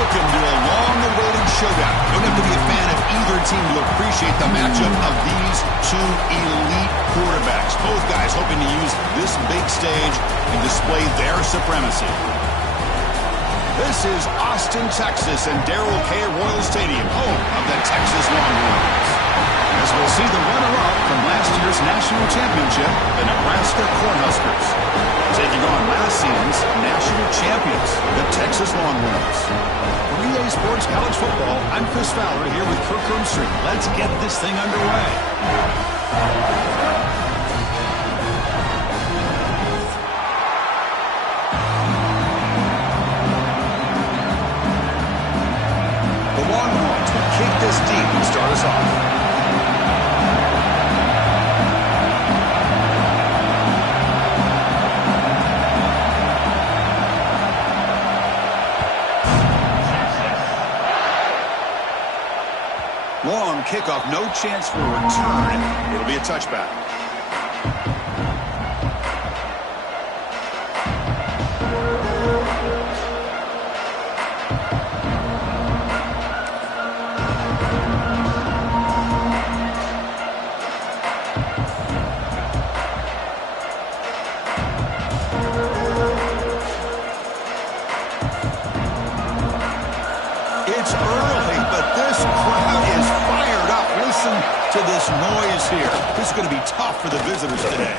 Welcome to a long-awaited showdown. You don't have to be a fan of either team to appreciate the matchup of these two elite quarterbacks. Both guys hoping to use this big stage and display their supremacy. This is Austin, Texas, and Darrell K. Royal Stadium, home of the Texas Longhorns. As we'll see the runner-up from last year's national championship, the Nebraska Cornhuskers, taking on last season's national champions, the Texas Longhorns. For EA Sports College Football, I'm Chris Fowler here with Kirk Herbstreit. Let's get this thing underway. The Longhorns will kick this deep and start us off. Long kickoff, no chance for a return. It'll be a touchback. It's early, but this crowd is fired up. Listen to this noise here. This is going to be tough for the visitors today.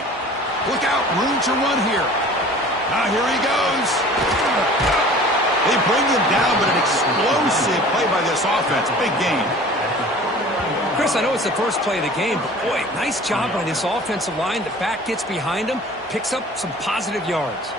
Look out, room to run here. Now here he goes. They bring him down, but an explosive play by this offense. Big game. Chris, I know it's the first play of the game, but boy, nice job by this offensive line. The back gets behind him, picks up some positive yards.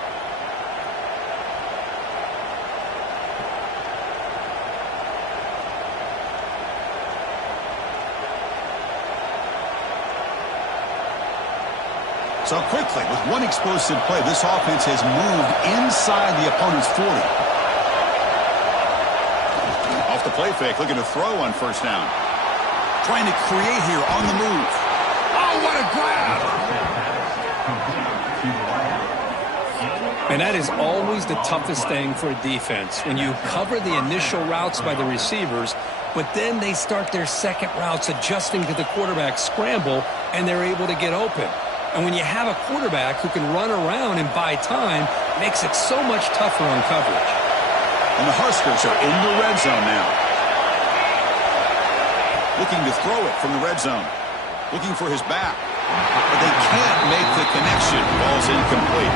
So quickly, with one explosive play, this offense has moved inside the opponent's 40. Off the play fake, looking to throw on first down. Trying to create here on the move. Oh, what a grab! And that is always the toughest thing for a defense. When you cover the initial routes by the receivers, but then they start their second routes adjusting to the quarterback scramble, and they're able to get open. And when you have a quarterback who can run around and buy time, it makes it so much tougher on coverage. And the Huskers are in the red zone now. Looking to throw it from the red zone. Looking for his back. But they can't make the connection. Ball's incomplete.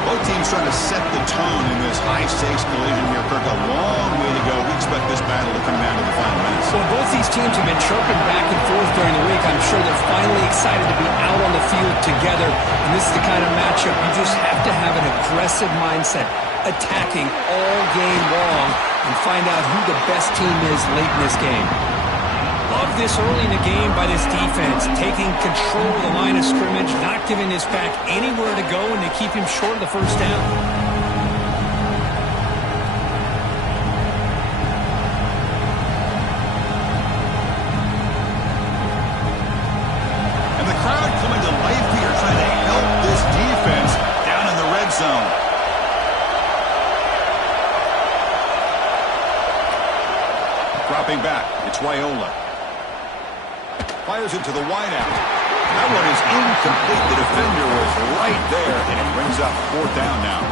Both teams trying to set the tone in this high-stakes collision here. Kirk, a long way to go. We expect this battle to come down to the final minutes. Well, both these teams have been chirping back and forth during the week. I'm sure they're finally excited to be out on the field together. And this is the kind of matchup you just have to have an aggressive mindset, attacking all game long, and find out who the best team is late in this game. Love this early in the game by this defense, taking control of the line of scrimmage, not giving this back anywhere to go, and they keep him short of the first down. And the crowd coming to life here, trying to help this defense down in the red zone. Dropping back, it's Raiola. Fires it to the wideout. That one is incomplete. The defender was right there, and it brings up fourth down now.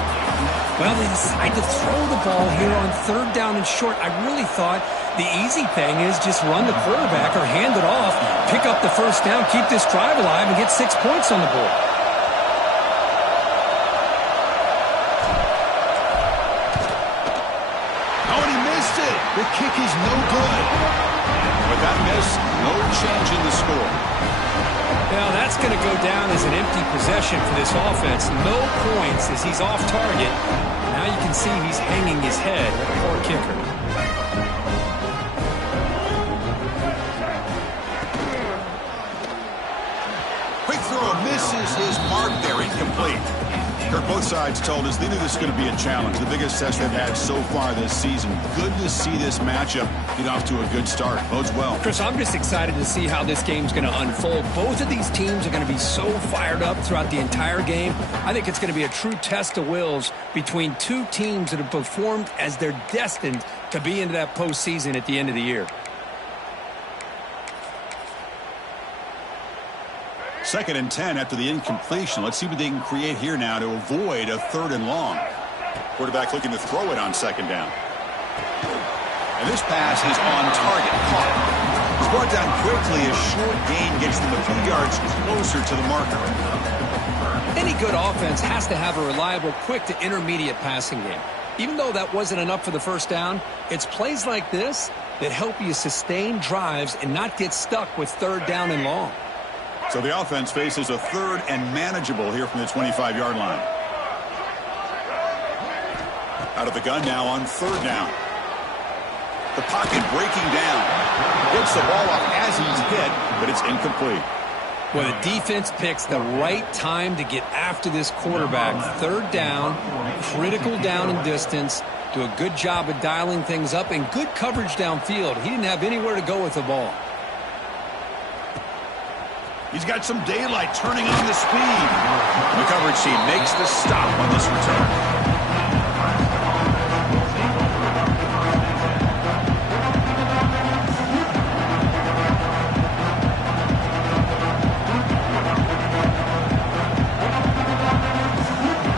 Well, they decide to throw the ball here on third down and short. I really thought the easy thing is just run the quarterback or hand it off, pick up the first down, keep this drive alive, and get 6 points on the board. Oh, and he missed it. The kick is no good. With that miss, no change in the score. Now that's going to go down as an empty possession for this offense. No points as he's off target. Now you can see he's hanging his head. What a poor kicker. Quick throw misses his mark there, incomplete. Kirk, both sides told us they knew this was going to be a challenge, the biggest test they've had so far this season. Good to see this matchup get off to a good start. Bodes well. Chris, I'm just excited to see how this game's going to unfold. Both of these teams are going to be so fired up throughout the entire game. I think it's going to be a true test of wills between two teams that have performed as they're destined to be into that postseason at the end of the year. Second and 10 after the incompletion. Let's see what they can create here now to avoid a 3rd and long. Quarterback looking to throw it on 2nd down. And this pass is on target. Caught. It's brought down quickly. A short gain gets them a few yards closer to the marker. Any good offense has to have a reliable, quick to intermediate passing game. Even though that wasn't enough for the first down, it's plays like this that help you sustain drives and not get stuck with 3rd down and long. So the offense faces a 3rd and manageable here from the 25-yard line. Out of the gun now on 3rd down. The pocket breaking down. Gets the ball off as he's hit, but it's incomplete. Well, the defense picks the right time to get after this quarterback. 3rd down, critical down and distance. Do a good job of dialing things up and good coverage downfield. He didn't have anywhere to go with the ball. He's got some daylight turning on the speed. The coverage team makes the stop on this return.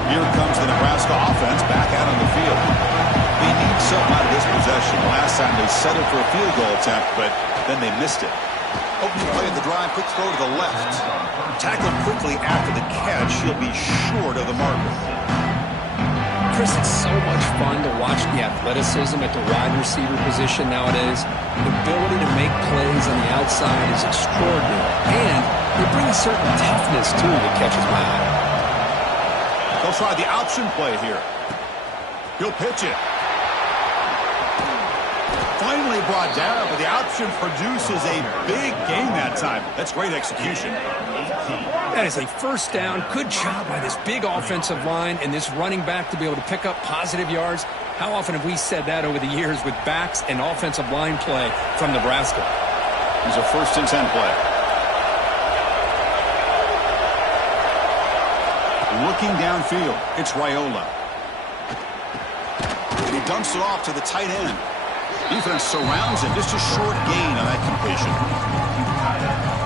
Here comes the Nebraska offense back out on the field. They need something out of this possession. Last time they settled for a field goal attempt, but then they missed it. Opening play of the drive, quick throw to the left. Tackled quickly after the catch. He'll be short of the marker. Chris, it's so much fun to watch the athleticism at the wide receiver position nowadays. The ability to make plays on the outside is extraordinary. And they bring a certain toughness, too, that catches my eye. They'll try the option play here. He'll pitch it. Finally brought down, but the option produces a big gain that time. That's great execution. That is a 1st down. Good job by this big offensive line and this running back to be able to pick up positive yards. How often have we said that over the years with backs and offensive line play from Nebraska? Here's a 1st and 10 play. Looking downfield, it's Raiola. And he dumps it off to the tight end. Defense surrounds him. Just a short gain on that completion.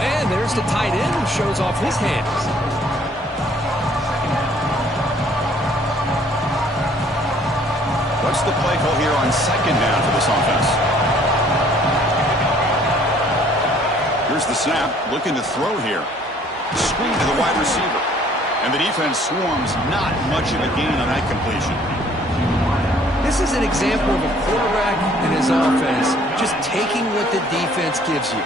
And there's the tight end who shows off his hands. What's the play call here on 2nd down for this offense? Here's the snap. Looking to throw here. Screen to the wide receiver. And the defense swarms. Not much of a gain on that completion. This is an example of a quarterback and his offense just taking what the defense gives you.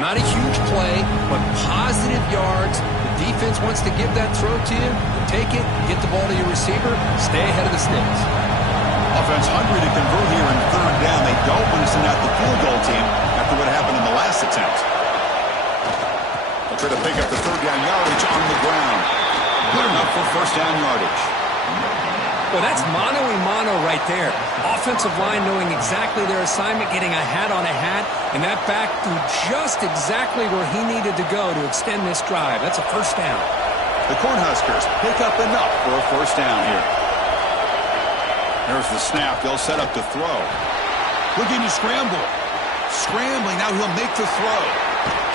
Not a huge play, but positive yards. The defense wants to give that throw to you. Take it, get the ball to your receiver, stay ahead of the sticks. Offense hungry to convert here in 3rd down. They don't want to send out the field goal team after what happened in the last attempt. They'll try to pick up the 3rd down yardage on the ground. Good enough for 1st down yardage. Well, that's mano-a-mano right there. Offensive line knowing exactly their assignment, getting a hat on a hat, and that back threw just exactly where he needed to go to extend this drive. That's a 1st down. The Cornhuskers pick up enough for a 1st down here. There's the snap. They'll set up to throw. Looking to scramble. Scrambling. Now he'll make the throw.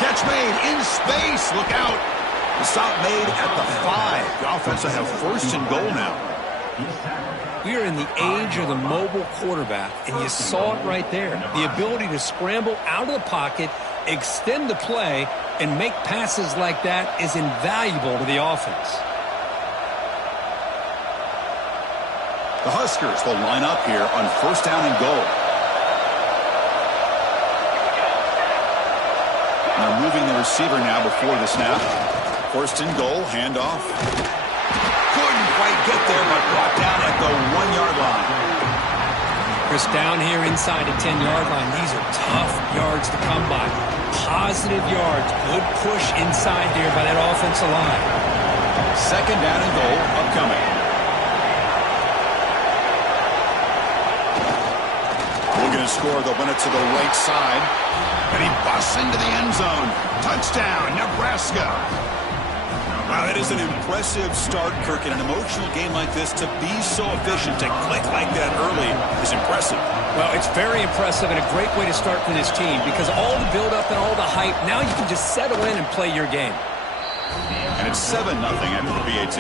Catch made in space. Look out. The stop made at the 5. The offense will have 1st and goal now. We are in the age of the mobile quarterback, and you saw it right there. The ability to scramble out of the pocket, extend the play, and make passes like that is invaluable to the offense. The Huskers will line up here on 1st down and goal. And they're moving the receiver now before the snap. 1st and goal, handoff. Couldn't quite get there, but brought down at the 1-yard line. Chris, down here inside the 10-yard line, these are tough yards to come by. Positive yards, good push inside there by that offensive line. 2nd down and goal upcoming. to score. They'll win it to the right side. And he busts into the end zone. Touchdown, Nebraska. Wow, that is an impressive start, Kirk. In an emotional game like this, to be so efficient, to click like that early is impressive. Well, it's very impressive and a great way to start for this team because all the build-up and all the hype, now you can just settle in and play your game. And it's 7-0 after the PAT.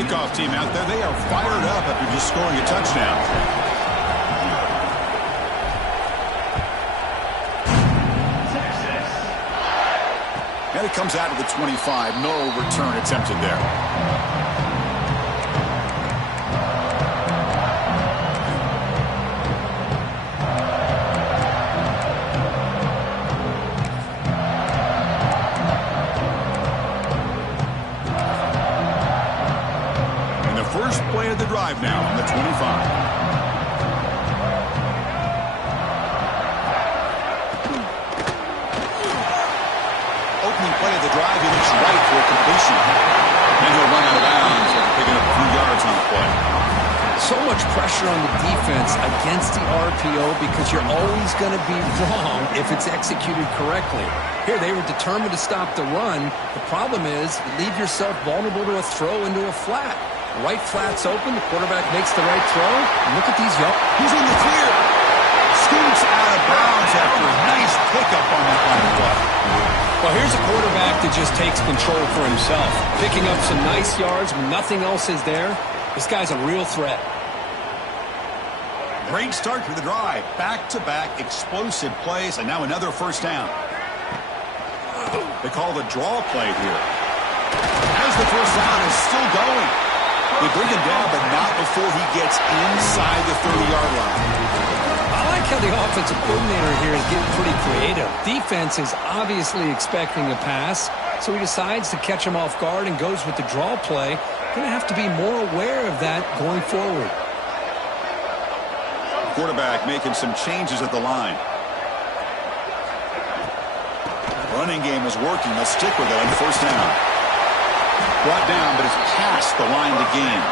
Kickoff team out there, they are fired up after just scoring a touchdown. And it comes out to the 25. No return attempted there. And the first play of the drive now on the 25. Play of the drive, he looks right for a completion. And he'll run out of bounds after picking up a few yards on the play. So much pressure on the defense against the RPO because you're always going to be wrong if it's executed correctly. Here, they were determined to stop the run. The problem is you leave yourself vulnerable to a throw into a flat. Right flat's open, the quarterback makes the right throw. And look at these young. He's in the clear. Scoots out of bounds after a nice pickup on that line of play. Well, here's a quarterback that just takes control for himself. Picking up some nice yards when nothing else is there. This guy's a real threat. Great start to the drive. Back-to-back explosive plays, and now another first down. They call the draw play here. As the first down is still going. They bring him down, but not before he gets inside the 30-yard line. I like how the offensive coordinator here is getting pretty creative. Defense is obviously expecting a pass, so he decides to catch him off guard and goes with the draw play. Going to have to be more aware of that going forward. Quarterback making some changes at the line. Running game is working. They'll stick with it on first down. Brought down, but it's past the line to gain.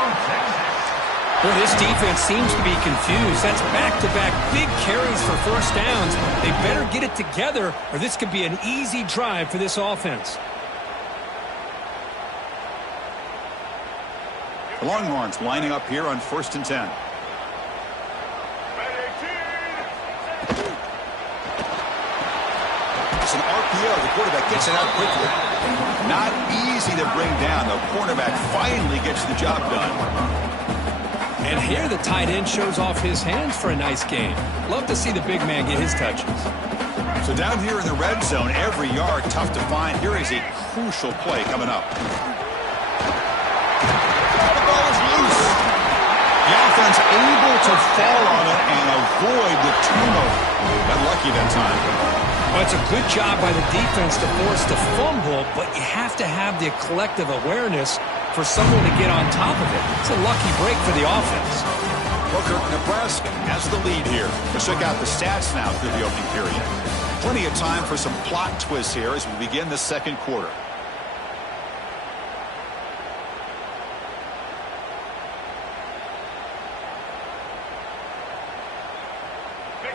Well, this defense seems to be confused. That's back-to-back big carries for first downs. They better get it together, or this could be an easy drive for this offense. The Longhorns lining up here on 1st and 10. It's an RPO. The quarterback gets it out quickly. Not easy to bring down. The cornerback finally gets the job done. And here the tight end shows off his hands for a nice game. Love to see the big man get his touches. So down here in the red zone, every yard tough to find. Here is a crucial play coming up. The ball is loose. The offense able to fall on it and avoid the turnover. Got lucky that time. Well, it's a good job by the defense to force the fumble, but you have to have the collective awareness for someone to get on top of it. It's a lucky break for the offense. Booker, Nebraska has the lead here. Let's check out the stats now through the opening period. Plenty of time for some plot twists here as we begin the second quarter.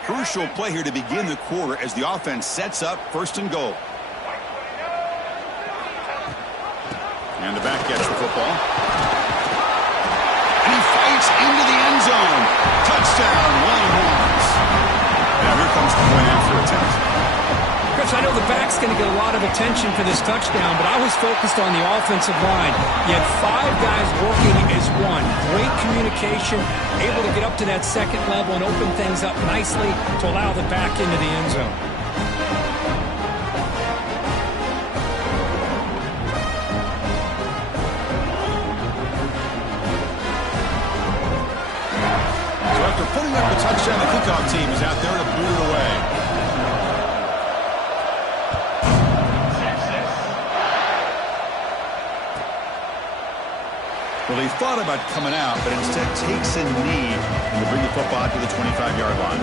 Crucial play here to begin the quarter as the offense sets up 1st and goal. And the back gets the football. And he fights into the end zone. Touchdown, Longhorns. Now here comes the point after attempt. Chris, I know the back's going to get a lot of attention for this touchdown, but I was focused on the offensive line. You had 5 guys working as one. Great communication, able to get up to that second level and open things up nicely to allow the back into the end zone. So after putting up the touchdown, the kickoff team is out there to boot it away. Well, he thought about coming out, but instead takes a knee to bring the football to the 25-yard line.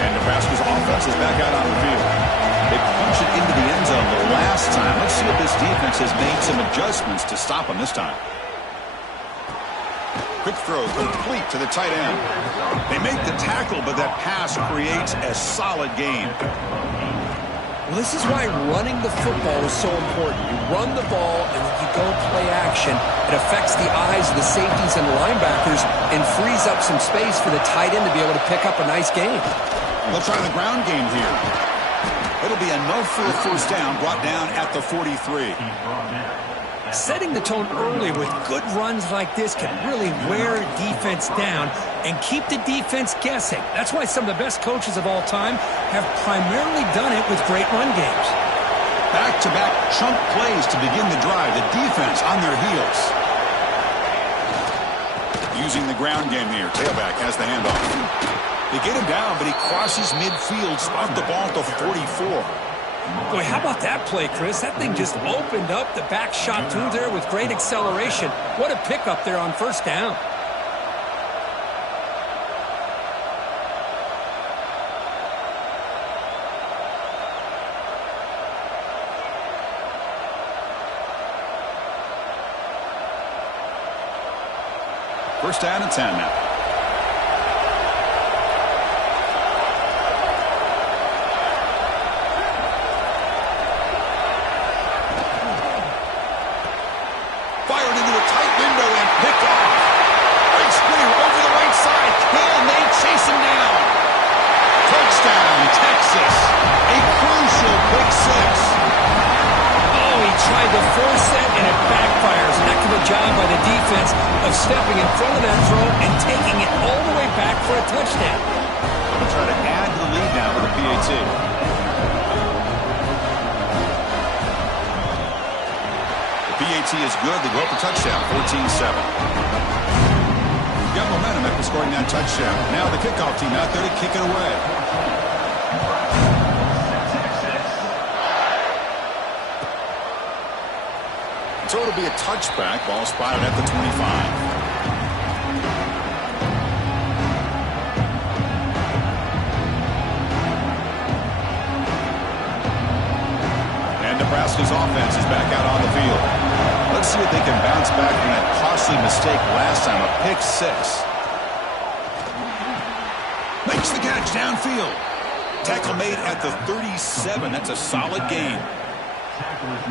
And Nebraska's offense is back out on the field. They punch it into the last time. Let's see if this defense has made some adjustments to stop him this time. Quick throw complete to the tight end. They make the tackle, but that pass creates a solid gain. Well, this is why running the football is so important. You run the ball, and when you go play action, it affects the eyes of the safeties and the linebackers and frees up some space for the tight end to be able to pick up a nice gain. They'll try the ground game here. It'll be enough for a first down, brought down at the 43. Setting the tone early with good runs like this can really wear defense down and keep the defense guessing. That's why some of the best coaches of all time have primarily done it with great run games. Back-to-back chunk plays to begin the drive. The defense on their heels. Using the ground game here. Tailback has the handoff. They get him down, but he crosses midfield, spot the ball at the 44. Boy, how about that play, Chris? That thing just opened up the back shot through there with great acceleration. What a pickup there on first down. First down and 10 now. Stepping in front of that throw and taking it all the way back for a touchdown. They'll try to add to the lead now with a PAT. The PAT is good. They go up a touchdown, 14-7. Got momentum after scoring that touchdown. Now the kickoff team out there to kick it away. So it'll be a touchback. Ball spotted at the 25. Nebraska's offense is back out on the field. Let's see if they can bounce back from that costly mistake last time, a pick six. Makes the catch downfield. Tackle made at the 37. That's a solid gain.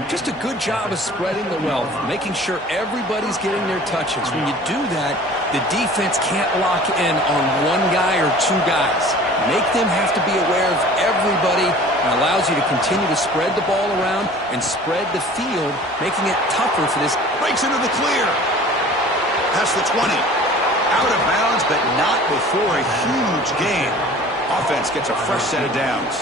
Just a good job of spreading the wealth, making sure everybody's getting their touches. When you do that, the defense can't lock in on one guy or two guys. Make them have to be aware of everybody, and allows you to continue to spread the ball around and spread the field, making it tougher for this. Breaks into the clear. Past the 20. Out of bounds, but not before a huge gain. Offense gets a fresh set of downs.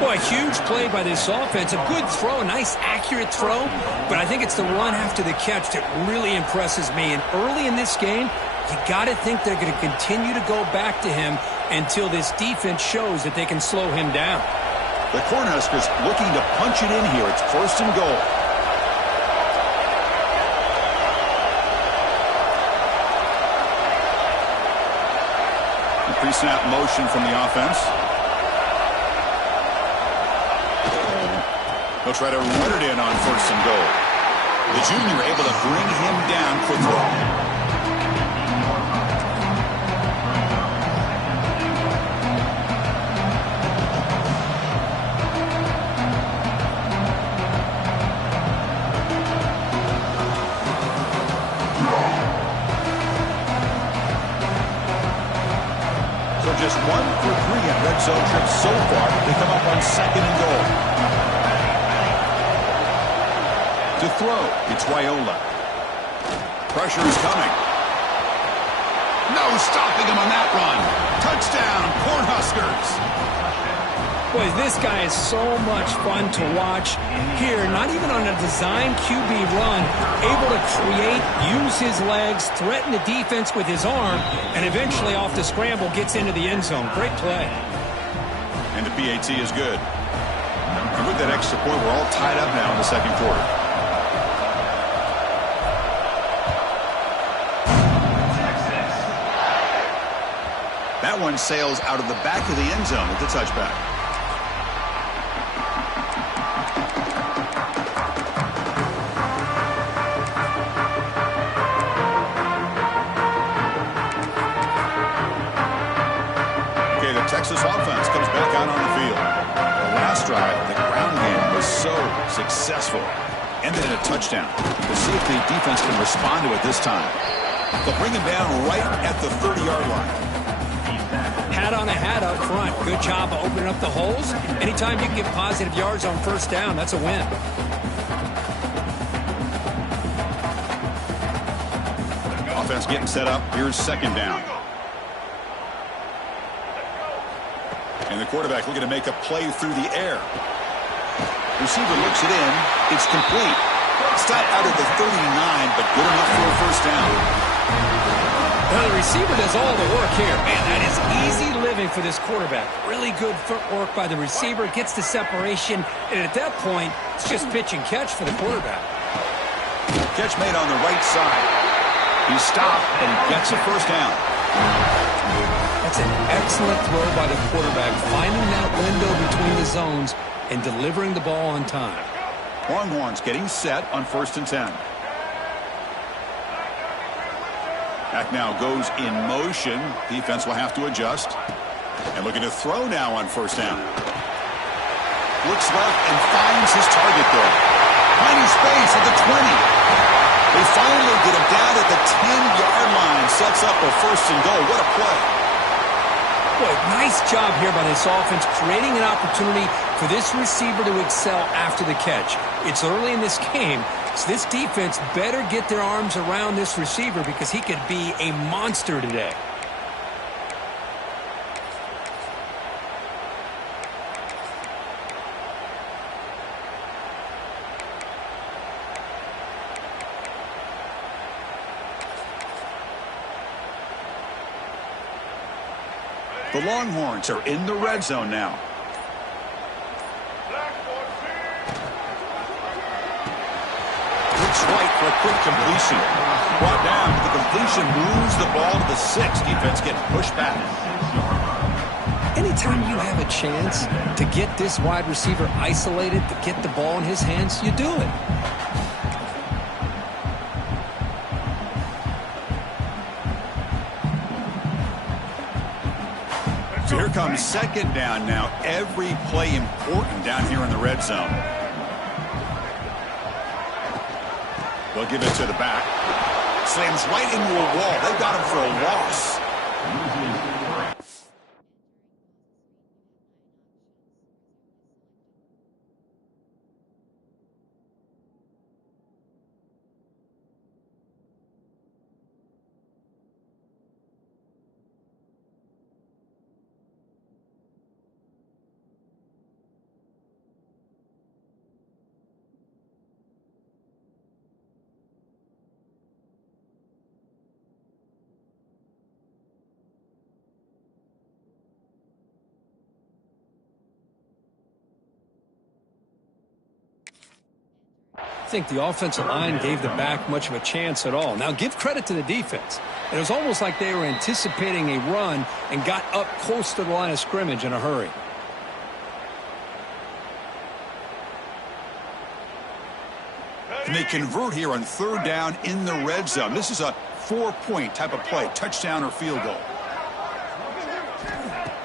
Boy, a huge play by this offense. A good throw, a nice accurate throw, but I think it's the run after the catch that really impresses me. And early in this game, you got to think they're going to continue to go back to him until this defense shows that they can slow him down. The Cornhuskers looking to punch it in here. It's first and goal. The pre-snap motion from the offense. They'll try to run it in on first and goal. The junior able to bring him down for throw. So just 1 for 3 at red zone trips so far. They come up on second and goal. To throw, it's Wyola. Pressure is coming. No stopping him on that run. Touchdown, Cornhuskers. Boy, this guy is so much fun to watch. Here, not even on a design QB run, able to create, use his legs, threaten the defense with his arm, and eventually off the scramble gets into the end zone. Great play. And the PAT is good. And with that extra point, we're all tied up now in the second quarter. That one sails out of the back of the end zone with the touchback. this offense comes back out on the field. The last drive, the ground game was so successful. Ended in a touchdown. We'll see if the defense can respond to it this time. They'll bring him down right at the 30-yard line. Hat on a hat up front. Good job of opening up the holes. Anytime you can get positive yards on first down, that's a win. Offense getting set up. Here's second down. And the quarterback looking to make a play through the air. Receiver looks it in. It's complete. It's not out of the 39, but good enough for a first down. Well, the receiver does all the work here. Man, that is easy living for this quarterback. Really good footwork by the receiver. Gets the separation. And at that point, it's just pitch and catch for the quarterback. Catch made on the right side. He stopped, and he gets a first down. That's an excellent throw by the quarterback, finding that window between the zones and delivering the ball on time. Longhorns getting set on 1st and 10. Back now goes in motion. Defense will have to adjust. And looking to throw now on 1st down. Looks left and finds his target there. Finding space at the 20. They finally get him down at the 10-yard line. Sets up a 1st and goal. What a play. Boy, nice job here by this offense, creating an opportunity for this receiver to excel after the catch. It's early in this game, so this defense better get their arms around this receiver because he could be a monster today. The Longhorns are in the red zone now. Looks right for a quick completion. Brought down, but the completion moves the ball to the 6. Defense getting pushed back. Anytime you have a chance to get this wide receiver isolated, to get the ball in his hands, you do it. So here comes second down now. Every play important down here in the red zone. They'll give it to the back. Slams right into a wall. They've got him for a loss. I think the offensive line gave the back much of a chance at all. Now, give credit to the defense. It was almost like they were anticipating a run and got up close to the line of scrimmage in a hurry. And they convert here on 3rd down in the red zone. This is a 4-point type of play, touchdown or field goal.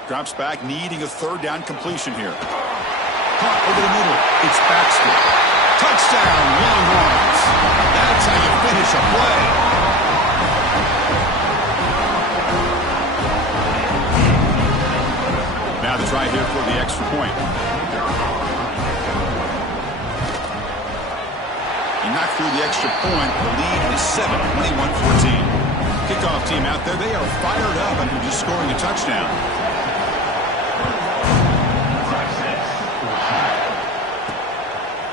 Drops back, needing a 3rd down completion here. Caught over the middle. It's Baxter. Touchdown, Longhorns. That's how you finish a play. Now the try here for the extra point. He knocked through the extra point. The lead is 7, 21-14. Kickoff team out there. They are fired up after just scoring a touchdown.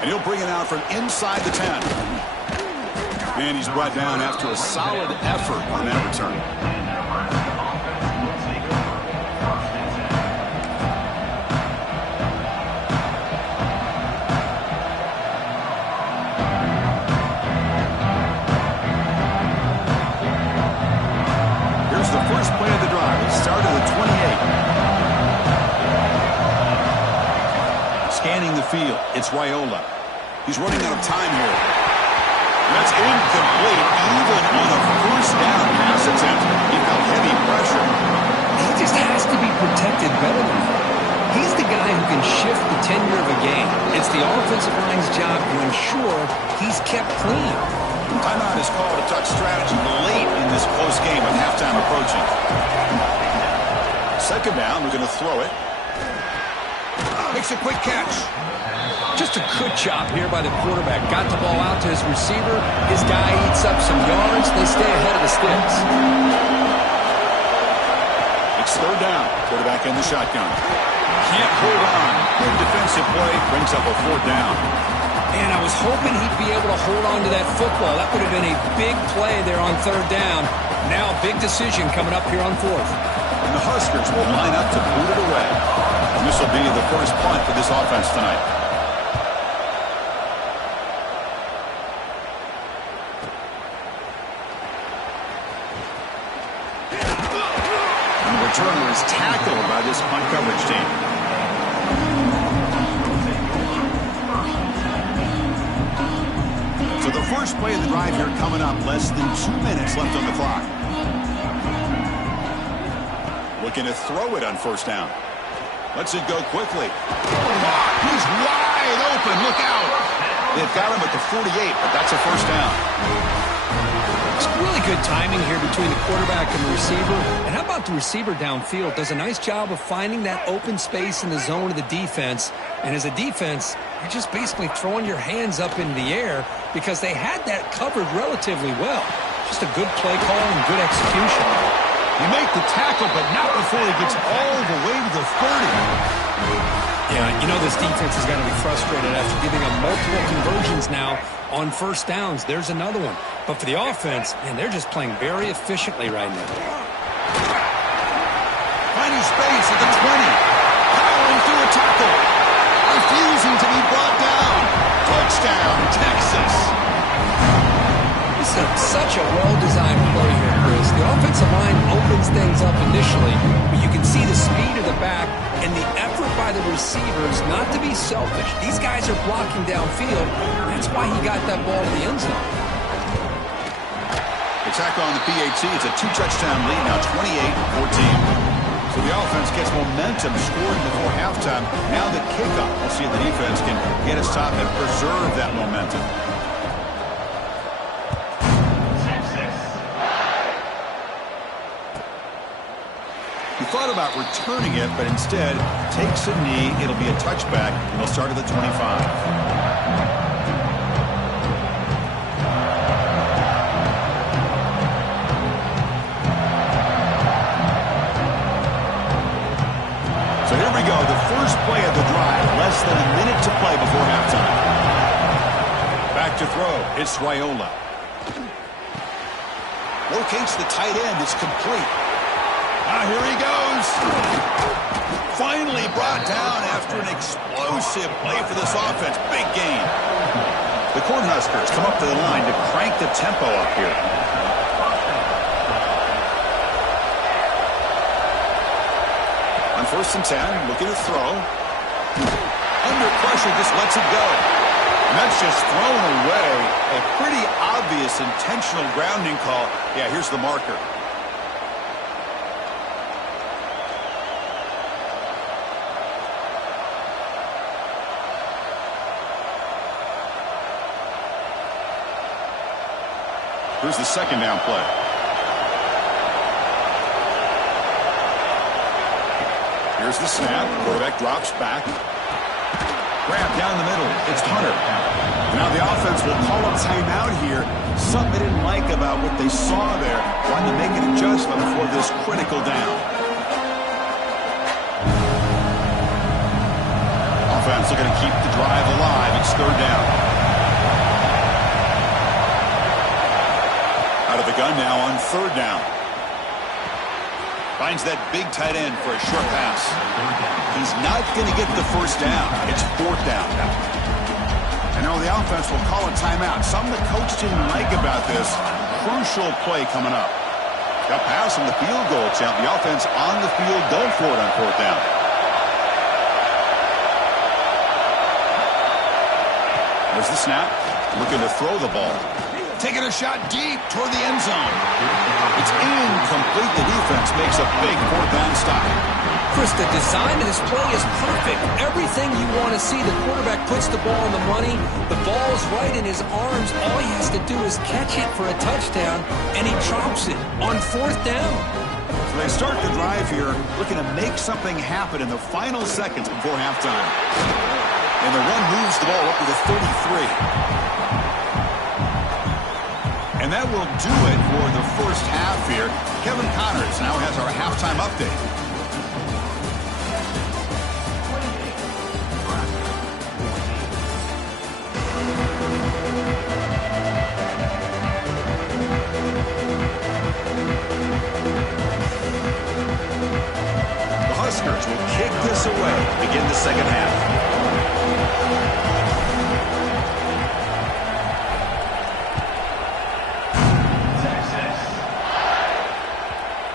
And he'll bring it out from inside the 10. And he's brought down after a solid effort on that return. Here's the first play of the drive. It started at 28. Scanning the field, it's Raiola. He's running out of time here. That's incomplete, even on a 1st down pass attempt. He felt heavy pressure. He just has to be protected better than that. He's the guy who can shift the tenure of a game. It's the offensive line's job to ensure he's kept clean. Timeout is called to touch strategy late in this close game with halftime approaching. Second down, we're going to throw it. Makes a quick catch. Just a good job here by the quarterback. Got the ball out to his receiver. His guy eats up some yards. They stay ahead of the sticks. It's third down. Quarterback in the shotgun. Can't hold on. Good defensive play. Brings up a fourth down. And I was hoping he'd be able to hold on to that football. That would have been a big play there on third down. Now a big decision coming up here on fourth. And the Huskers will line up to boot it away. And this will be the first punt for this offense tonight. And the returner is tackled by this punt coverage team. So the first play of the drive here coming up. Less than 2 minutes left on the clock. Looking to throw it on first down. Lets it go quickly. He's wide open. Look out. They've got him at the 48, but that's a first down. It's really good timing here between the quarterback and the receiver. And how about the receiver downfield? Does a nice job of finding that open space in the zone of the defense. And as a defense, you're just basically throwing your hands up in the air because they had that covered relatively well. Just a good play call and good execution. You make the tackle, but not before he gets all the way to the 30. Yeah, you know this defense is going to be frustrated after giving up multiple conversions now on first downs. There's another one. But for the offense, man, they're just playing very efficiently right now. Finding space at the 20. Powering through a tackle. Refusing to be brought down. Touchdown, Texas. This is such a well-designed play here, Chris. The offensive line opens things up initially, but you can see the speed of the back and the effort by the receivers not to be selfish. These guys are blocking downfield. That's why he got that ball to the end zone. The tackle on the PAT. It's a 2-touchdown lead now, 28-14. So the offense gets momentum scoring before halftime. Now the kickoff. We'll see if the defense can get us top and preserve that momentum. He thought about returning it, but instead takes a knee. It'll be a touchback, and they'll start at the 25. So here we go, the first play of the drive. Less than a minute to play before halftime. Back to throw. It's Raiola. Locates the tight end. It's complete. Here he goes. Finally brought down after an explosive play for this offense. Big gain. The Cornhuskers come up to the line to crank the tempo up here. On 1st and 10, looking to throw. Under pressure, just lets it go. And that's just thrown away. A pretty obvious intentional grounding call. Yeah, here's the marker. Here's the second down play. Here's the snap. Quarterback drops back. Grab down the middle. It's Hunter. Now the offense will call a timeout here. Something they didn't like about what they saw there. Wanting to make an adjustment before this critical down. Offense looking to keep the drive alive. It's third down. Out of the gun now on third down. Finds that big tight end for a short pass. He's not going to get the first down. It's fourth down. And now the offense will call a timeout. Something the coach didn't like about this. Crucial play coming up. Got pass on the field goal attempt. The offense on the field going for it on fourth down. There's the snap. Looking to throw the ball. Taking a shot deep toward the end zone. It's incomplete. The defense makes a big fourth down stop. Chris, the design of this play is perfect. Everything you want to see. The quarterback puts the ball on the money. The ball's right in his arms. All he has to do is catch it for a touchdown, and he drops it on fourth down. So they start the drive here looking to make something happen in the final seconds before halftime. And the run moves the ball up to the 33. And that will do it for the first half here. Kevin Connors now has our halftime update. The Huskers will kick this away to begin the second half.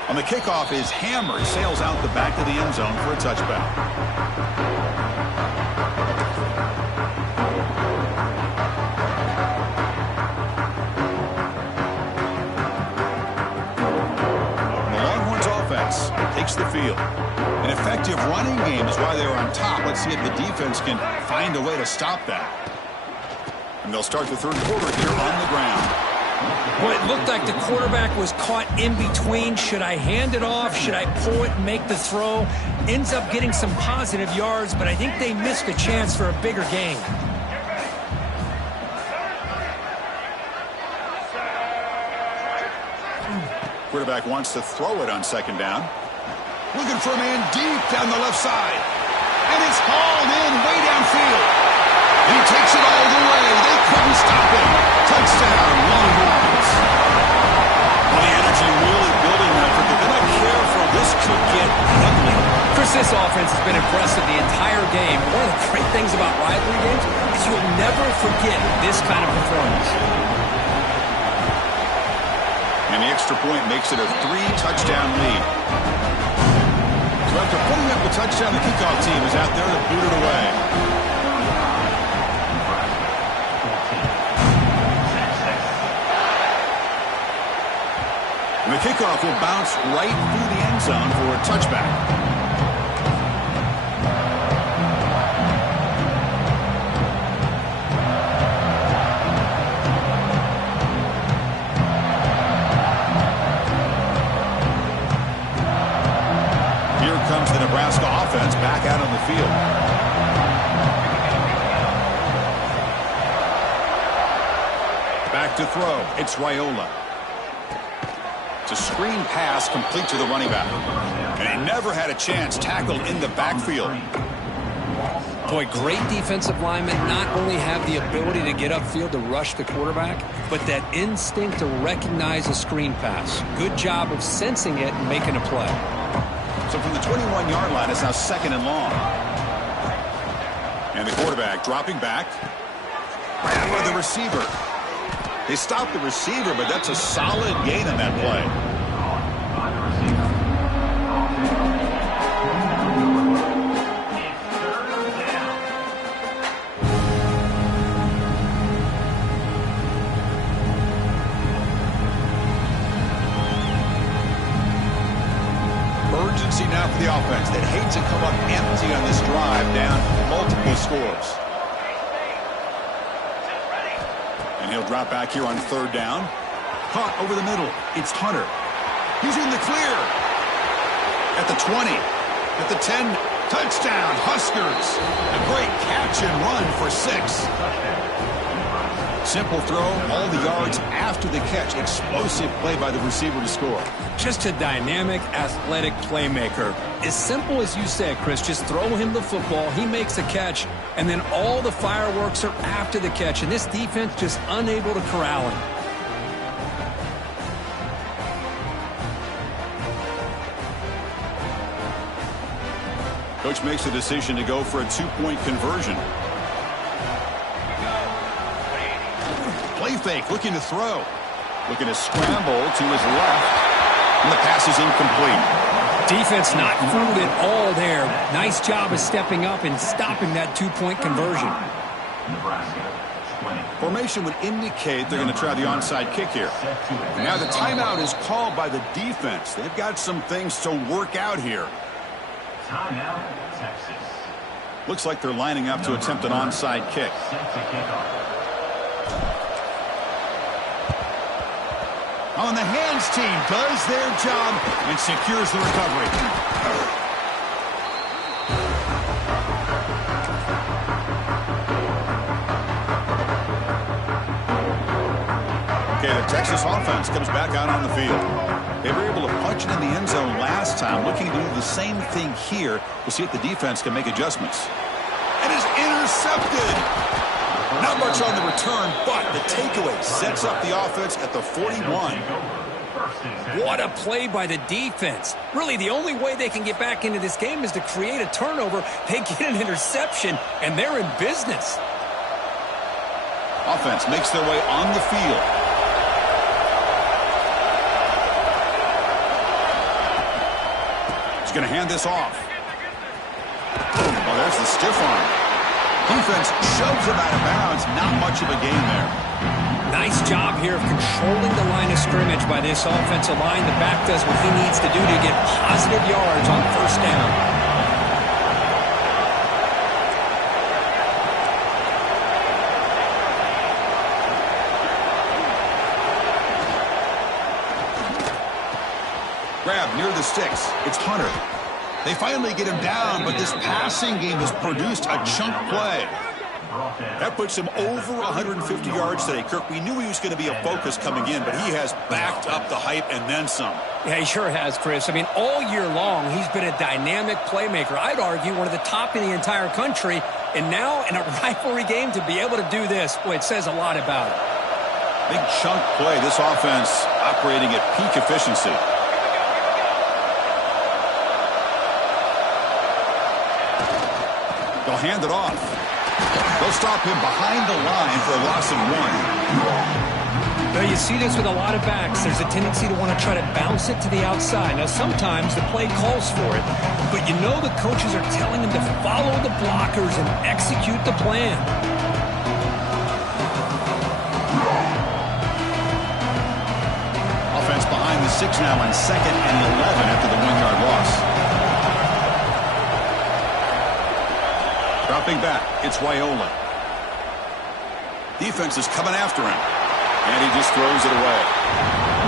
On the kickoff, his hammer sails out the back of the end zone for a touchback. The Longhorns offense takes the field. An effective running game is why they're on top. Let's see if the defense can find a way to stop that. And they'll start the third quarter here on the ground. Well, it looked like the quarterback was caught in between. Should I hand it off? Should I pull it and make the throw? Ends up getting some positive yards, but I think they missed a chance for a bigger gain. Quarterback wants to throw it on second down. Looking for a man deep down the left side. And it's hauled in way downfield. He takes it all the way. They couldn't stop him. Touchdown, Longhorns. Well, the energy really building now for they're not careful. This could get ugly. Chris, this offense has been impressive the entire game. One of the great things about rivalry games is you'll never forget this kind of performance. And the extra point makes it a 3-touchdown lead. So after putting up the touchdown, the kickoff team is out there to boot it away. And the kickoff will bounce right through the end zone for a touchback. Here comes the Nebraska offense back out on the field. Back to throw. It's Raiola. It's a screen pass complete to the running back. And he never had a chance tackled in the backfield. Boy, great defensive linemen not only have the ability to get upfield to rush the quarterback, but that instinct to recognize a screen pass. Good job of sensing it and making a play. So from the 21-yard line, it's now second and long. And the quarterback dropping back. Ran with the receiver. They stopped the receiver, but that's a solid gain on that play. Urgency now for the offense. They'd hate to come up empty on this drive, down multiple scores. And he'll drop back here on third down. Caught over the middle. It's Hunter. He's in the clear. At the 20. At the 10. Touchdown, Huskers. A great catch and run for 6. Simple throw, all the yards after the catch. Explosive play by the receiver to score. Just a dynamic, athletic playmaker. As simple as you said, Chris, just throw him the football, he makes a catch, and then all the fireworks are after the catch, and this defense just unable to corral him. Coach makes a decision to go for a 2-point conversion. Play fake, looking to throw. Looking to scramble to his left. And the pass is incomplete. Defense not fooled at all there. Nice job of stepping up and stopping that 2-point conversion. Formation would indicate they're going to try the onside kick here. And now the timeout is called by the defense. They've got some things to work out here. Timeout, Texas. Looks like they're lining up to attempt an onside kick. Oh, and the hands team does their job and secures the recovery. Okay, the Texas offense comes back out on the field. They were able to punch it in the end zone last time, looking to do the same thing here. We'll see if the defense can make adjustments. It is intercepted. Not much on the return, but the takeaway sets up the offense at the 41. What a play by the defense. Really, the only way they can get back into this game is to create a turnover. They get an interception, and they're in business. Offense makes their way on the field. He's going to hand this off. Oh, there's the stiff arm. Defense shoves him out of bounds. Not much of a gain there. Nice job here of controlling the line of scrimmage by this offensive line. The back does what he needs to do to get positive yards on first down. Grab near the sticks. It's Hunter. They finally get him down, but this passing game has produced a chunk play. That puts him over 150 yards today. Kirk, we knew he was going to be a focus coming in, but he has backed up the hype and then some. Yeah, he sure has, Chris. I mean, all year long, he's been a dynamic playmaker. I'd argue one of the top in the entire country. And now, in a rivalry game, to be able to do this, boy, it says a lot about it. Big chunk play. This offense operating at peak efficiency. They'll hand it off. They'll stop him behind the line for a loss of 1. Now, you see this with a lot of backs. There's a tendency to want to try to bounce it to the outside. Now, sometimes the play calls for it, but you know the coaches are telling them to follow the blockers and execute the plan. Offense behind the 6 now on 2nd and 11 after the 1-yard loss. Dropping back, it's Raiola. Defense is coming after him, and he just throws it away.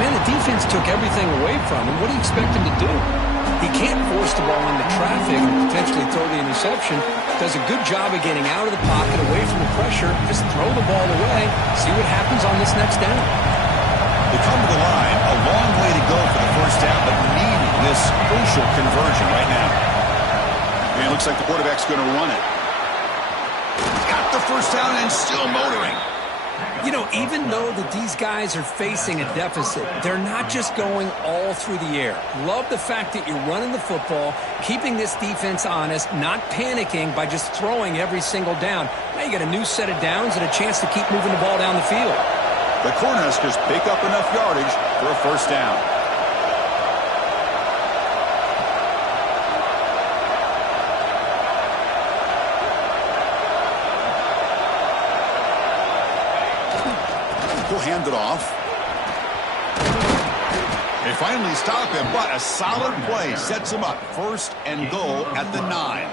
Man, the defense took everything away from him. What do you expect him to do? He can't force the ball into traffic and potentially throw the interception. Does a good job of getting out of the pocket, away from the pressure. Just throw the ball away. See what happens on this next down. They come to the line, a long way to go for the first down, but needing this crucial conversion right now. And it looks like the quarterback's going to run it. Got the first down and still motoring. You know, even though that these guys are facing a deficit, they're not just going all through the air. Love the fact that you're running the football, keeping this defense honest, not panicking by just throwing every single down. Now you got a new set of downs and a chance to keep moving the ball down the field. The Cornhuskers pick up enough yardage for a first down. He'll hand it off. They finally stop him, but a solid play sets him up. 1st and goal at the 9.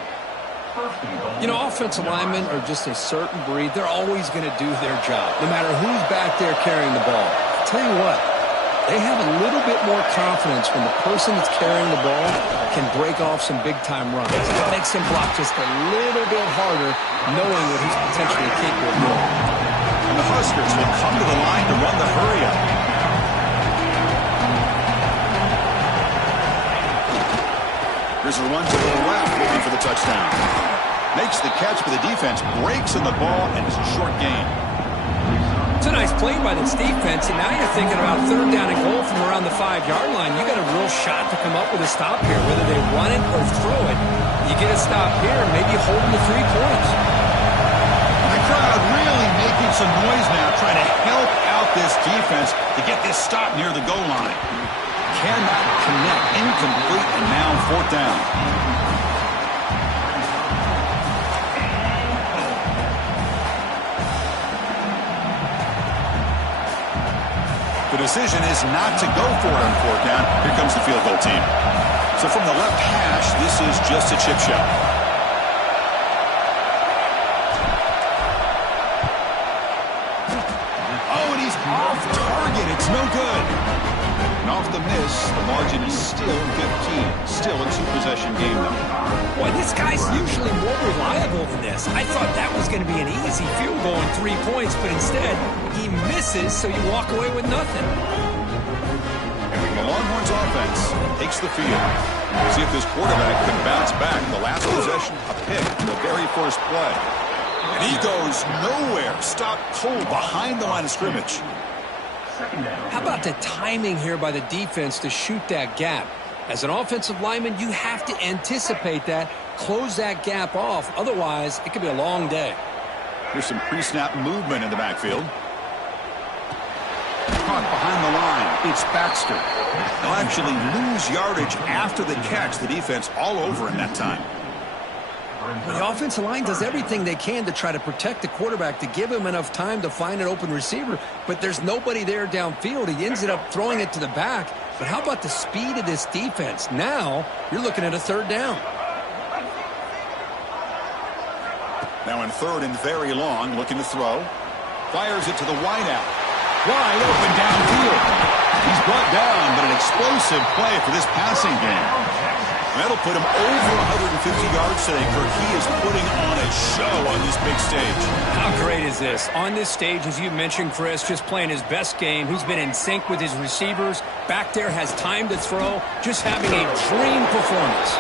You know, offensive linemen are just a certain breed. They're always going to do their job, no matter who's back there carrying the ball. I'll tell you what, they have a little bit more confidence when the person that's carrying the ball can break off some big-time runs. It makes him block just a little bit harder, knowing what he's potentially capable of doing. And the Huskers will come to the line to run the hurry-up. Here's a run to the left, looking for the touchdown. Makes the catch, but the defense breaks in the ball, and it's a short gain. It's a nice play by this defense, and now you're thinking about 3rd down and goal from around the 5-yard line. You got a real shot to come up with a stop here, whether they run it or throw it. You get a stop here, and maybe hold them to 3 points. The crowd really making some noise now, trying to help out this defense to get this stop near the goal line. Cannot connect, incomplete, and now 4th down. decision is not to go for it on 4th down. Here comes the field goal team. So from the left hash, this is just a chip shot. Oh, and he's off target. It's no good. And off the miss, the margin is still 15. Still a 2-possession game, though. Boy, this guy's usually more reliable than this. I thought that was going to be an easy field goal and 3 points, but instead, he misses, so you walk away with nothing. The Longhorns offense takes the field. See if this quarterback can bounce back. The last possession, a pick in the very first play. And he goes nowhere. Stop cold behind the line of scrimmage. How about the timing here by the defense to shoot that gap? As an offensive lineman, you have to anticipate that, close that gap off. Otherwise, it could be a long day. Here's some pre-snap movement in the backfield. Caught behind the line. It's Baxter. They'll actually lose yardage after the catch. The defense all over him that time. The offensive line does everything they can to try to protect the quarterback, to give him enough time to find an open receiver, but there's nobody there downfield. He ends up throwing it to the back. But how about the speed of this defense? Now you're looking at a 3rd down. Now in 3rd and very long, looking to throw. Fires it to the wideout. Wide open downfield. He's brought down, but an explosive play for this passing game. That'll put him over 150 yards today, Kirk. He is putting on a show on this big stage. How great is this? On this stage, as you mentioned, Chris, just playing his best game. He's been in sync with his receivers. Back there, has time to throw. Just having a dream performance.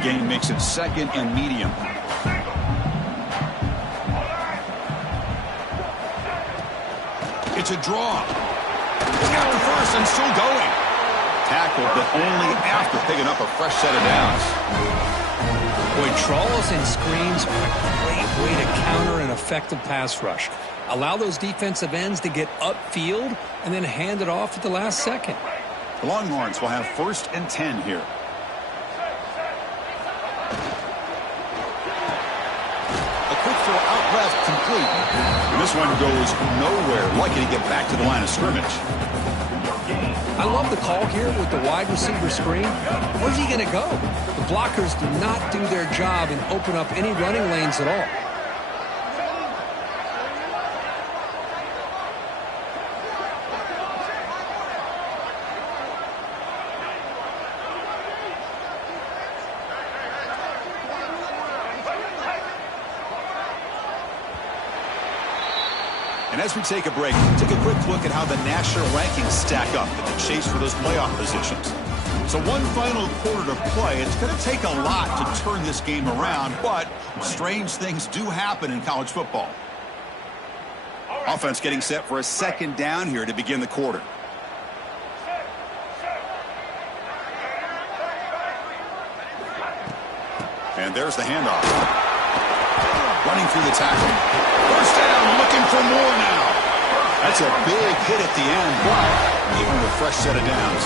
Gain makes it 2nd and medium. It's a draw. He's got the first and still going. Tackled, but only after picking up a fresh set of downs. Boy, trawls and screens are a great way to counter an effective pass rush. Allow those defensive ends to get upfield and then hand it off at the last second. The Longhorns will have 1st and 10 here. Out left, complete. And this one goes nowhere. Lucky to get back to the line of scrimmage. I love the call here with the wide receiver screen. Where's he going to go? The blockers do not do their job and open up any running lanes at all. And as we take a break, take a quick look at how the national rankings stack up in the chase for those playoff positions. So one final quarter to play. It's going to take a lot to turn this game around, but strange things do happen in college football. Offense getting set for a 2nd down here to begin the quarter. And there's the handoff. Running through the tackle. 1st down, looking for more now. That's a big hit at the end, but even with a fresh set of downs.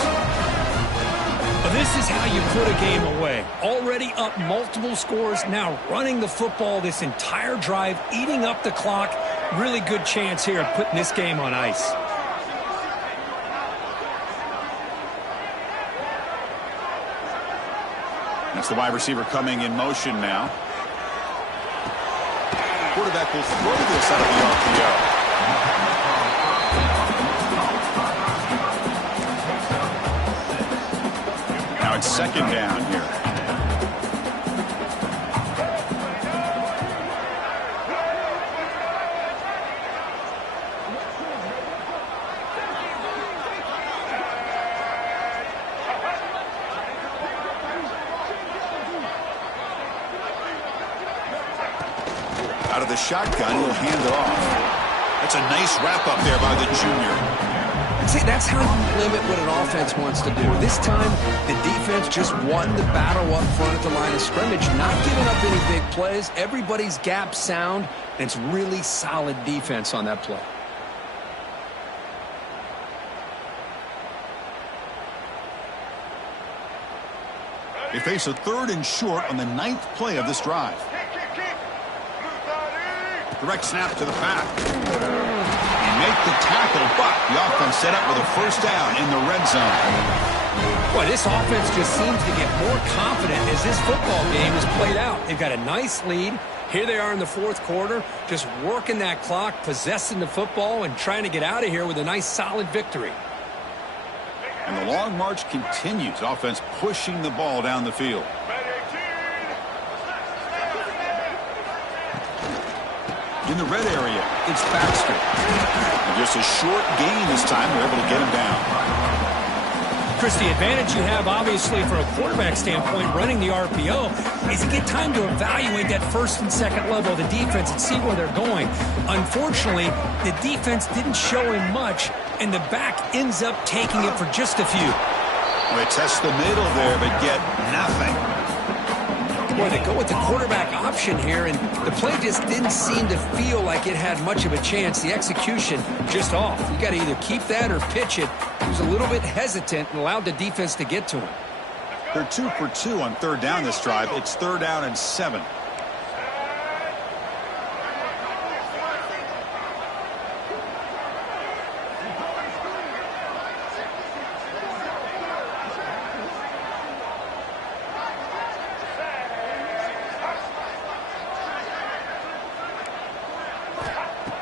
Well, this is how you put a game away. Already up multiple scores, now running the football this entire drive, eating up the clock. Really good chance here of putting this game on ice. That's the wide receiver coming in motion now. Quarterback will throw this out of the RPO. Now it's 2nd down here. Out of the shotgun, he'll hand it off. That's a nice wrap-up there by the junior. I'd say that's how you limit what an offense wants to do. This time, the defense just won the battle up front at the line of scrimmage, not giving up any big plays. Everybody's gap sound, and it's really solid defense on that play. They face a 3rd and short on the 9th play of this drive. Direct snap to the pack. They make the tackle, but the offense set up with a first down in the red zone. Boy, this offense just seems to get more confident as this football game is played out. They've got a nice lead. Here they are in the 4th quarter, just working that clock, possessing the football, and trying to get out of here with a nice, solid victory. And the long march continues. Offense pushing the ball down the field. In the red area, it's Baxter. And just a short gain this time. They're able to get him down. Chris, the advantage you have, obviously, from a quarterback standpoint, running the RPO, is you get time to evaluate that 1st and 2nd level of the defense and see where they're going. Unfortunately, the defense didn't show him much, and the back ends up taking it for just a few. Well, they test the middle there, but get nothing. Boy, they go with the quarterback option here, and the play just didn't seem to feel like it had much of a chance. The execution just off. You got to either keep that or pitch it. He was a little bit hesitant and allowed the defense to get to him. They're 2 for 2 on 3rd down this drive. It's 3rd down and 7.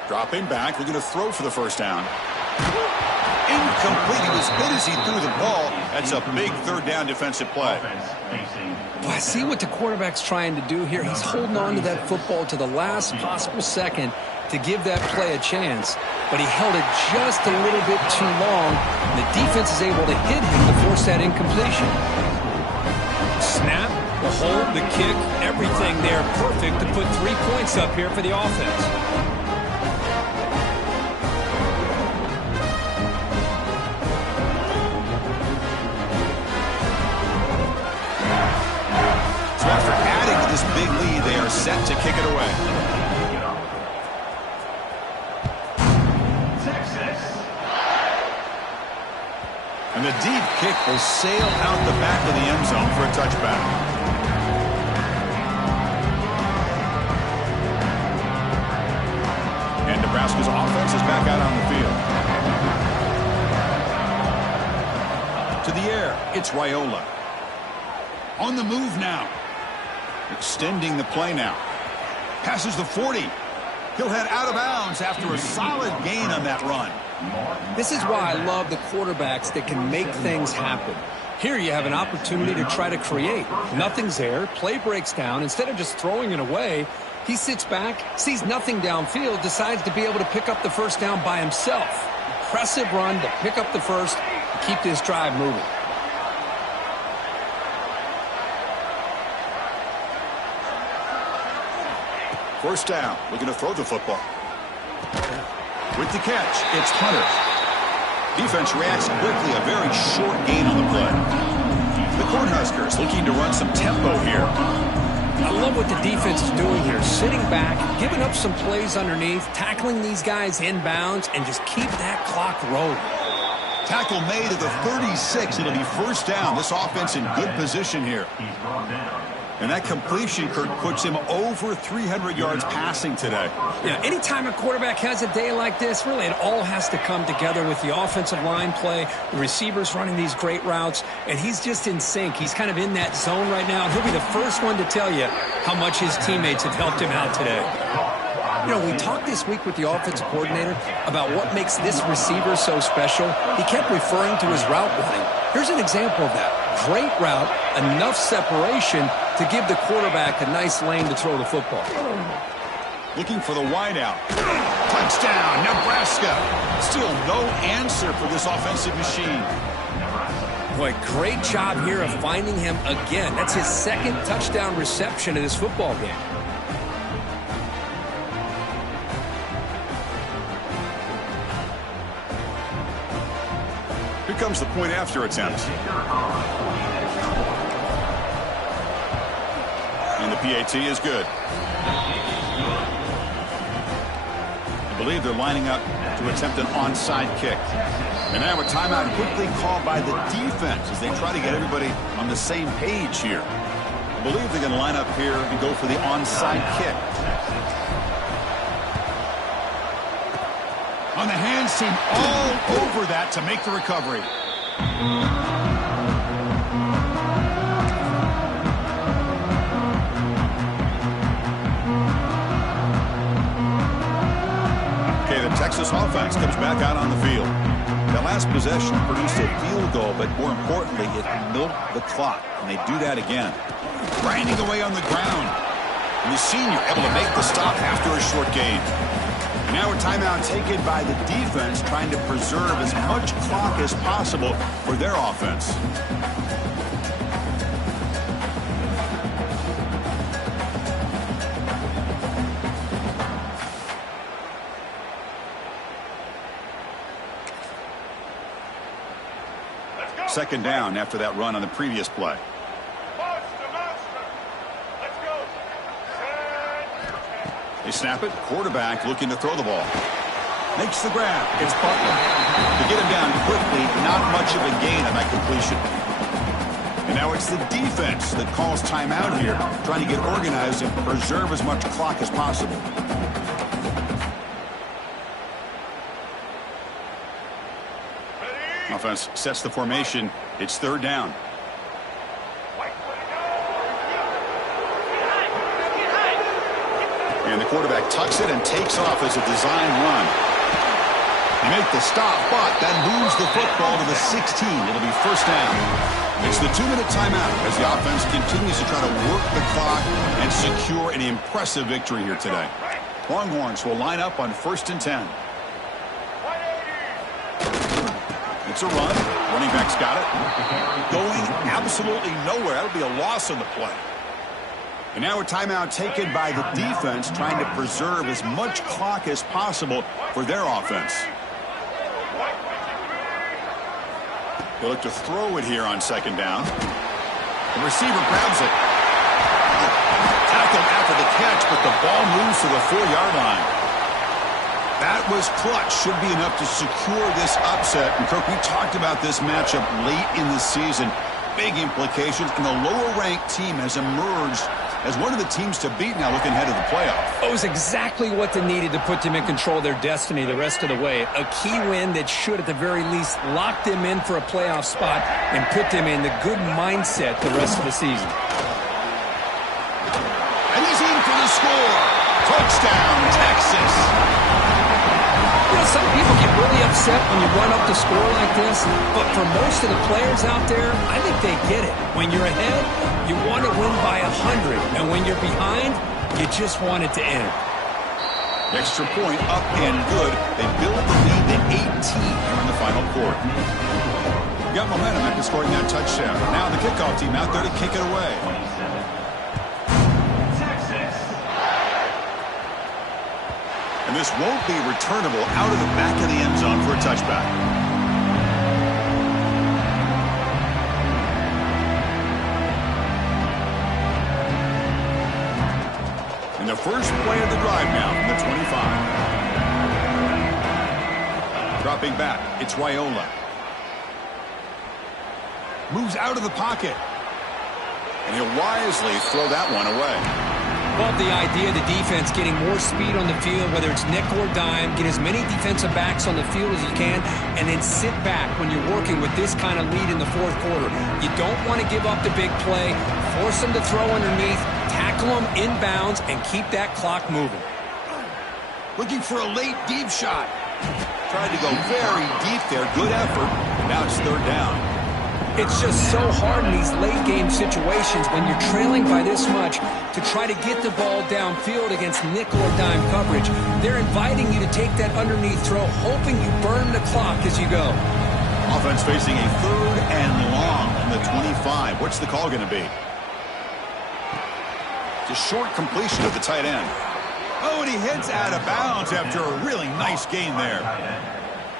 Dropping back, looking to throw for the first down. Incomplete. He was hit as he threw the ball. That's a big 3rd down defensive play. Well, I see what the quarterback's trying to do here. He's holding on to that football to the last possible second to give that play a chance. But he held it just a little bit too long, and the defense is able to hit him to force that incompletion. Snap, the hold, the kick, everything there perfect to put 3 points up here for the offense. So after adding to this big lead, they are set to kick it away. Texas. And the deep kick will sail out the back of the end zone for a touchback. And Nebraska's offense is back out on the field. To the air, it's Raiola. On the move now. Extending the play now. Passes the 40. He'll head out of bounds after a solid gain on that run. This is why I love the quarterbacks that can make things happen. Here you have an opportunity to try to create. Nothing's there. Play breaks down. Instead of just throwing it away, he sits back, sees nothing downfield, decides to be able to pick up the first down by himself. Impressive run to pick up the first and keep this drive moving. First down, looking to throw the football. With the catch, it's Hunter. Defense reacts quickly, a very short gain on the play. The Cornhuskers looking to run some tempo here. I love what the defense is doing here. Sitting back, giving up some plays underneath, tackling these guys inbounds, and just keep that clock rolling. Tackle made at the 36. It'll be first down. This offense in good position here. He's brought down. And that completion, Kurt, puts him over 300 yards passing today. Yeah, anytime a quarterback has a day like this, really it all has to come together with the offensive line play, the receivers running these great routes, and he's just in sync. He's kind of in that zone right now, and he'll be the first one to tell you how much his teammates have helped him out today. You know, we talked this week with the offensive coordinator about what makes this receiver so special. He kept referring to his route running. Here's an example of that. Great route, enough separation to give the quarterback a nice lane to throw the football. Looking for the wideout. Touchdown, Nebraska. Still no answer for this offensive machine. Boy, great job here of finding him again. That's his second touchdown reception in this football game. Here comes the point after attempt. And the PAT is good. I believe they're lining up to attempt an onside kick. And now a timeout quickly called by the defense as they try to get everybody on the same page here. I believe they're going to line up here and go for the onside kick. On the hands team all over that to make the recovery. Okay, the Texas offense comes back out on the field. That last possession produced a field goal, but more importantly, it milked the clock. And they do that again. Grinding away on the ground. And the senior able to make the stop after a short gain. And now a timeout taken by the defense, trying to preserve as much clock as possible for their offense. Second down after that run on the previous play. They snap it. Quarterback looking to throw the ball. Makes the grab. It's Butler. To get him down quickly, not much of a gain on that completion. And now it's the defense that calls timeout here, trying to get organized and preserve as much clock as possible. Offense sets the formation. It's third down. And the quarterback tucks it and takes off as a design run. They make the stop, but that moves the football to the 16. It'll be first down. It's the 2-minute timeout as the offense continues to try to work the clock and secure an impressive victory here today. Longhorns will line up on 1st and 10. It's a run. Running back's got it. Going absolutely nowhere. That'll be a loss on the play. And now a timeout taken by the defense, trying to preserve as much clock as possible for their offense. They look to throw it here on second down. The receiver grabs it. Tackled after the catch, but the ball moves to the 4-yard line. That was clutch. Should be enough to secure this upset. And Kirk, we talked about this matchup late in the season. Big implications, and the lower-ranked team has emerged as one of the teams to beat now looking ahead of the playoff. It was exactly what they needed to put them in control of their destiny the rest of the way. A key win that should, at the very least, lock them in for a playoff spot and put them in the good mindset the rest of the season. And he's in for the score. Touchdown, Texas. You know, some people get really upset when you run up the score like this, but for most of the players out there, I think they get it. When you're ahead, you want to win by 100, and when you're behind, you just want it to end. Extra point up and good. They build the lead to 18 here in the final quarter. Got momentum after scoring that touchdown. Now the kickoff team out there to kick it away. And this won't be returnable out of the back of the end zone for a touchback. And the first play of the drive now from the 25. Dropping back, it's Raiola. Moves out of the pocket. And he'll wisely throw that one away. Love the idea of the defense getting more speed on the field, whether it's nickel or dime. Get as many defensive backs on the field as you can, and then sit back when you're working with this kind of lead in the fourth quarter. You don't want to give up the big play. Force them to throw underneath, tackle them inbounds, and keep that clock moving. Looking for a late deep shot. Tried to go very deep there. Good effort. Now it's third down. It's just so hard in these late-game situations when you're trailing by this much to try to get the ball downfield against nickel or dime coverage. They're inviting you to take that underneath throw, hoping you burn the clock as you go. Offense facing a third and long on the 25. What's the call going to be? It's a short completion of the tight end. Oh, and he heads out of bounds after a really nice gain there.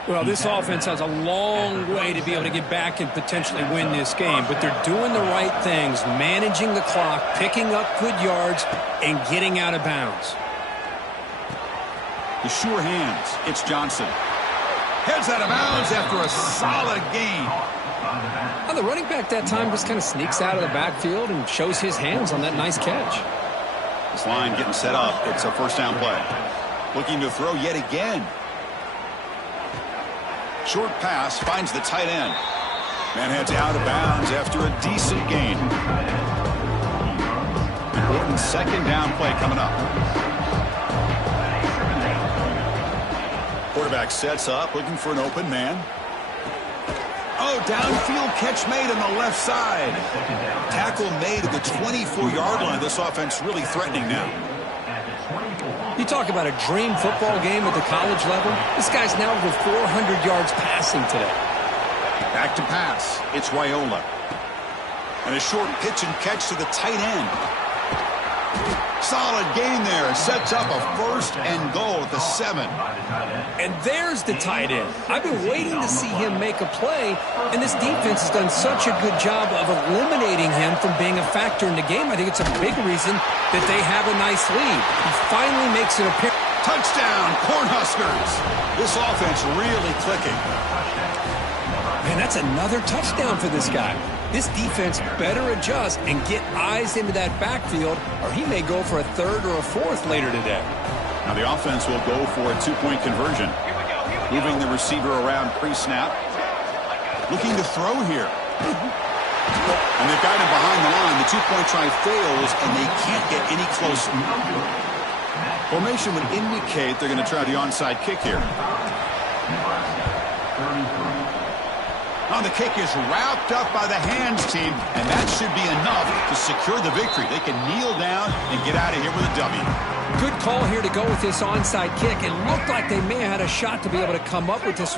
Well, this offense has a long way to be able to get back and potentially win this game, but they're doing the right things, managing the clock, picking up good yards, and getting out of bounds. The sure hands. It's Johnson. Heads out of bounds after a solid gain. Now, the running back that time just kind of sneaks out of the backfield and shows his hands on that nice catch. This line getting set up. It's a first down play. Looking to throw yet again. Short pass finds the tight end. Man heads out of bounds after a decent gain. Important second down play coming up. Quarterback sets up, looking for an open man. Oh, downfield catch made on the left side. Tackle made at the 24-yard line. This offense really threatening now. You talk about a dream football game at the college level. This guy's now over 400 yards passing today. Back to pass. It's Raiola. And a short pitch and catch to the tight end. Solid gain there. Sets up a first and goal at the 7. And there's the tight end. I've been waiting to see him make a play, and this defense has done such a good job of eliminating him from being a factor in the game. I think it's a big reason that they have a nice lead. He finally makes an appearance. Touchdown, Cornhuskers. This offense really clicking. Man, that's another touchdown for this guy. This defense better adjust and get eyes into that backfield, or he may go for a third or a fourth later today. Now the offense will go for a two-point conversion. Moving the receiver around pre-snap. Looking to throw here. And they've got him behind the line. The two-point try fails, and they can't get any closer. Formation would indicate they're going to try the onside kick here. Now the kick is wrapped up by the hands team, and that should be enough to secure the victory. They can kneel down and get out of here with a W. Good call here to go with this onside kick. It looked like they may have had a shot to be able to come up with this